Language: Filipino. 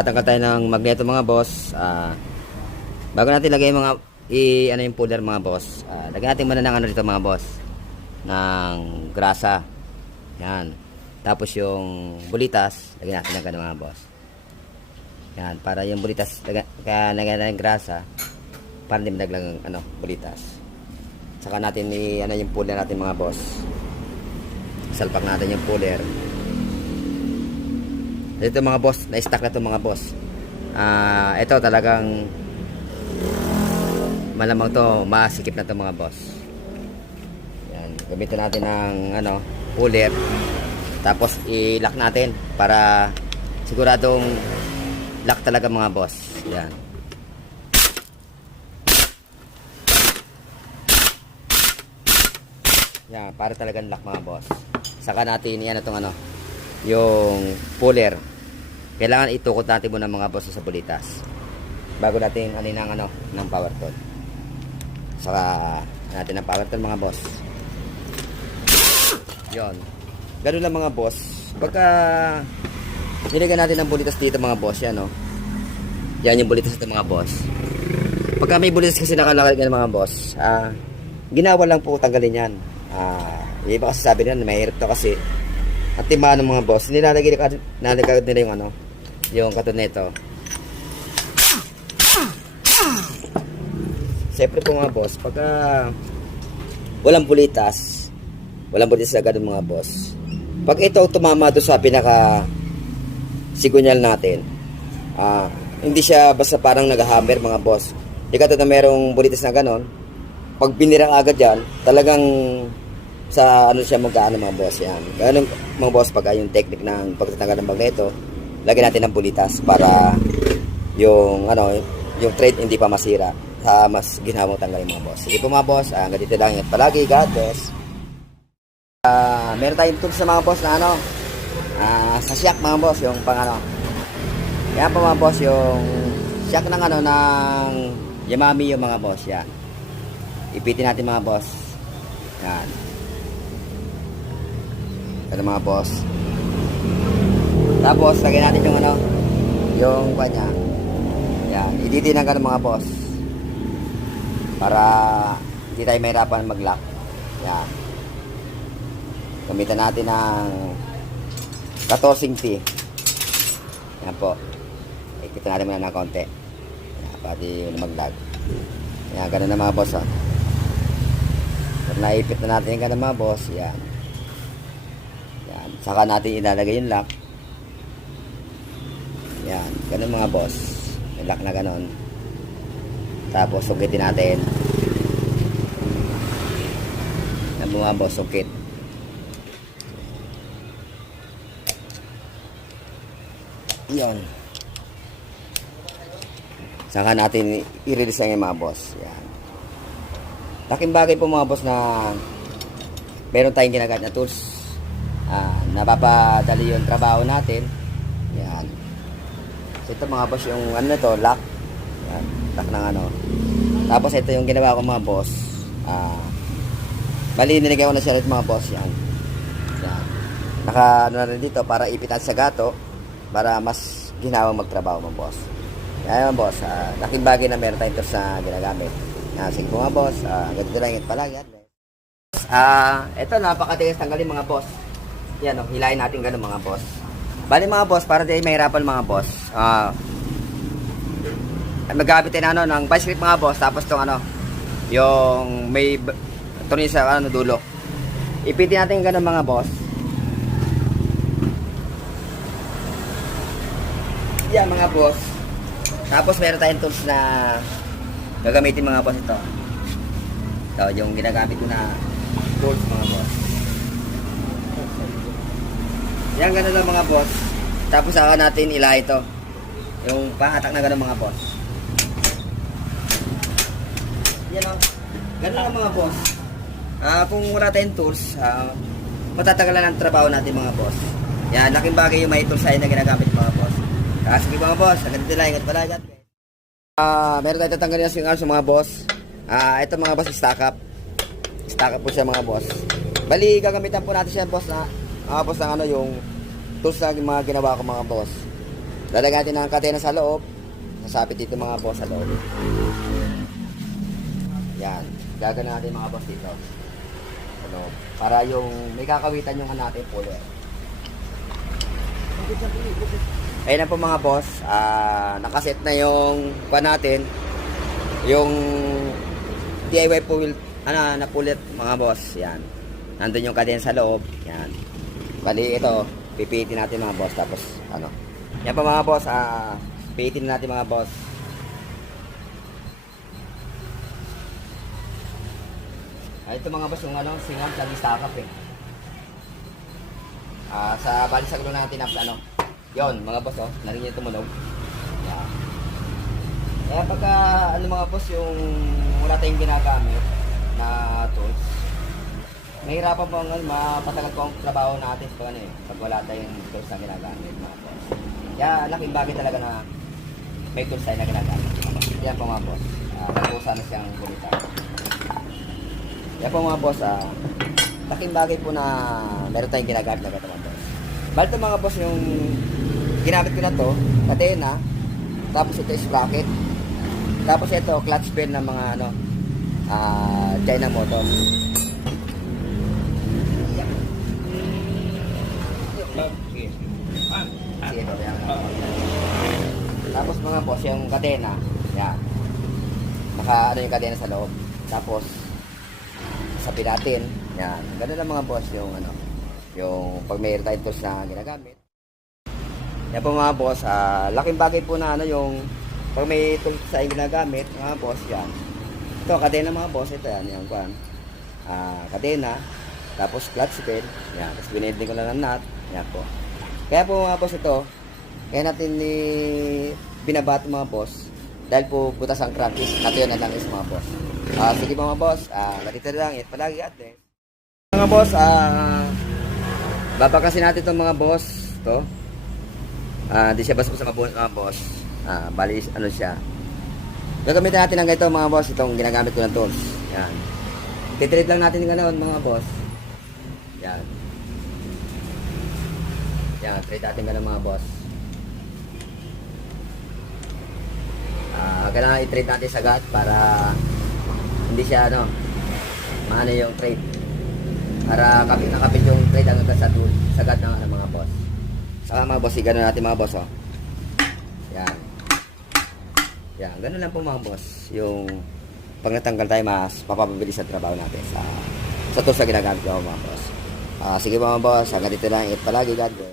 Tatanggal tayo ng magneto mga boss. Bago natin lagay yung mga ano yung puller mga boss. Lagyan natin muna ng ano dito mga boss. Ng grasa. Yan. Tapos yung bulitas, lagyan natin ng ganun mga boss. Yan, para yung bulitas lagyan natin ng grasa para hindi madaglang ano, bulitas. Saka natin ano yung puller natin mga boss. Salpak natin yung puller. Dito mga boss, na-stack na ito mga boss. Ito talagang malamang to, masikip na to mga boss. Yan, gamitin natin ng ano, puller. Tapos i-lock natin para siguradong lock talaga mga boss. Yan. Yan, para talagang lock mga boss. Saka natin yan itong ano, yung puller. Kailangan itukot natin muna mga boss sa bulitas bago natin anin ng ano, ng power tool. Saka natin ng power tool mga boss. Yon. Ganun lang mga boss. Pagka nilagyan natin ng bulitas dito mga boss, yan oh. Yan yung bulitas dito mga boss. Pagka may bulitas kasi nakalagay mga boss, ginawa lang po tanggalin yan. Yung iba kasi sabi nila mahirap to kasi at timaan ng mga boss, nilalagay nila yung ano, yung katon nito. Siyempre po mga boss, pagka walang bulitas agad ng mga boss. Pag ito tumama doon sa pinaka sigunyal natin, hindi siya basta parang nag-hammer mga boss. Di ka na merong bulitas na ganon, pag binirang agad yan, talagang sa ano siya magkaano mga boss yan. Ganun mga boss pag yung technique ng pagtatanggal ng magneto, lagyan natin ng bulitas para yung ano, yung thread hindi pa masira sa mas ginhawang tanggalin mga boss. Sige po mga boss, hanggang dito lang. Palagi, God bless. Meron tayong tools sa mga boss na ano, sa shock mga boss, yung pang ano. Yan po mga boss, yung shock ng ano, ng Yamami yung mga boss. Yan. Ipitin natin mga boss. Yan. Ito mga boss. Tapos lagyan natin yung ano, yung kanya. Yan, iditinan ka ng mga boss para hindi tayo mahirapan mag-lock. Yan. Gamitan natin ng 14 T. Yan po. Ikitin natin muna ng konti. Yan, pati yung mag-lock. Yan, ganun na mga boss. Oh. Pag naipit na natin yung ganun mga boss, yan. Yan. Saka natin ilalagay yung lock. Yan, ganun mga boss. Yung lock na ganun. Tapos sukitin natin. Yan mga boss, sukit. Yan. Saka natin i-release lang yung mga boss. Yan. Laking bagay po mga boss na meron tayong ginagamit na tools. Napapadali yung trabaho natin. Yan. So ito mga boss yung ano na to, lock. Yan. Lock ng ano. Tapos ito yung ginawa ko mga boss. Bali nilagay ko na siya ulit mga boss. Yan. Yan. Naka ano na rin dito para ipitan sa gato para mas ginawang magtrabaho mga boss. Yan mga boss. Laking bagay na meron tayong tools na ginagamit. Sige po mga boss. Ganito lang yung palagi. Ito napakatigas tanggalin mga boss. Yan o, hilahin natin ganun mga boss. Bali mga boss, para di mahirapan mga boss, maggamit tayo ano, ng vice grip mga boss. Tapos itong ano, yung may tuloy sa ano, dulo. Ipitin natin ganun mga boss. Yan mga boss. Tapos meron tayong tools na gagamitin mga boss ito. Ito yung ginagamit ko na tools mga boss. Yan ganun lang mga boss. Tapos saka natin ilahi ito. Yung pahatak na ganun mga boss. Yan o. Ganun lang mga boss. Kung wala tayong tools, matatagalan ang trabaho natin mga boss. Yan, laking bagay yung may tools na ginagamit mga boss. Sige mga boss, agad nila, ingat pala agad. Meron tayo tatanggalin na swing arms mga boss. Ito mga boss, stack up. Stack up po siya mga boss. Bali, gagamitan po natin siya boss na boss ng ano yung tools na mga ginawa ko mga boss. Lalagyan natin ng kadena sa loob. Nasabit dito mga boss sa loob. Yan. Gagana natin mga boss dito. Sa loob. Para yung may kakawitan yung natin puller. Ayun na po mga boss. Nakaset na yung pa natin. Yung DIY pull na pulit mga boss. Yan. Nandun yung kadena sa loob. Yan. Bali ito, pipitin natin mga boss. Tapos ano. Yan po mga boss. Pipitin natin mga boss. Ito mga boss yung ano, singang sa distakap eh. Sa bali sa gulo natin ano. Yon mga boss oh, narinig niyo tumunog. Yan. Kaya pagka ano mga boss yung wala tayong ginagamit na tools, mahirapan po ang mapatagal po ang trabaho natin pag ano eh, pag wala tayong tools na ginagamit mga boss. Kaya laking bagay talaga na may tools tayo na ginagamit. Yan po mga boss. Nagpusa na siyang gulita. Yan po mga boss, laking bagay po na meron tayong ginagamit na mga boss. Bali ito mga boss yung ginamit ko na to, kadena, tapos ito is sprocket, tapos ito clutch pin ng mga ano, China motor. Tapos mga boss yung kadena, yan. Naka ano yung kadena sa loob. Tapos sapin natin. Yan. Ganun lang mga boss yung ano, yung pag may tayong tools na ginagamit. Yan po mga boss, laking bagay po na ano yung pag may tools sa ginagamit, mga boss yan. Ito kadena mga boss, ito yan, yung kuan. Kadena, tapos clutch pin, yan. Tapos binending ko lang ng nut, yan po. Kaya po mga boss ito, kaya natin binabato mga boss dahil po butas ang crankcase, natuyo na lang is mga boss. Sige mga boss, ganito lang, palagi ate. Mga boss, babakasin natin itong mga boss, to. Hindi siya basta sa mga boss. Bali, ano siya. Gagamitin natin ng ganito mga boss, itong ginagamit ko ng tools. Yan. Titreat lang natin yung ganoon mga boss. Yan. Yan, treat natin ganoon mga boss. Kailangan i-treat natin sagad para hindi siya ano, maano yung treat. Para kapit na kapit yung treat hanggang sa tool, sagad ng ano, mga boss. Saka mga boss, ganoon natin mga boss oh. Yan. Yan, ganoon lang po mga boss. Yung pag natanggal tayo, mas mapapabilis sa trabaho natin sa tools na ginagamit ko mga boss. Sige mga boss, hanggang dito lang. Palagi God bless.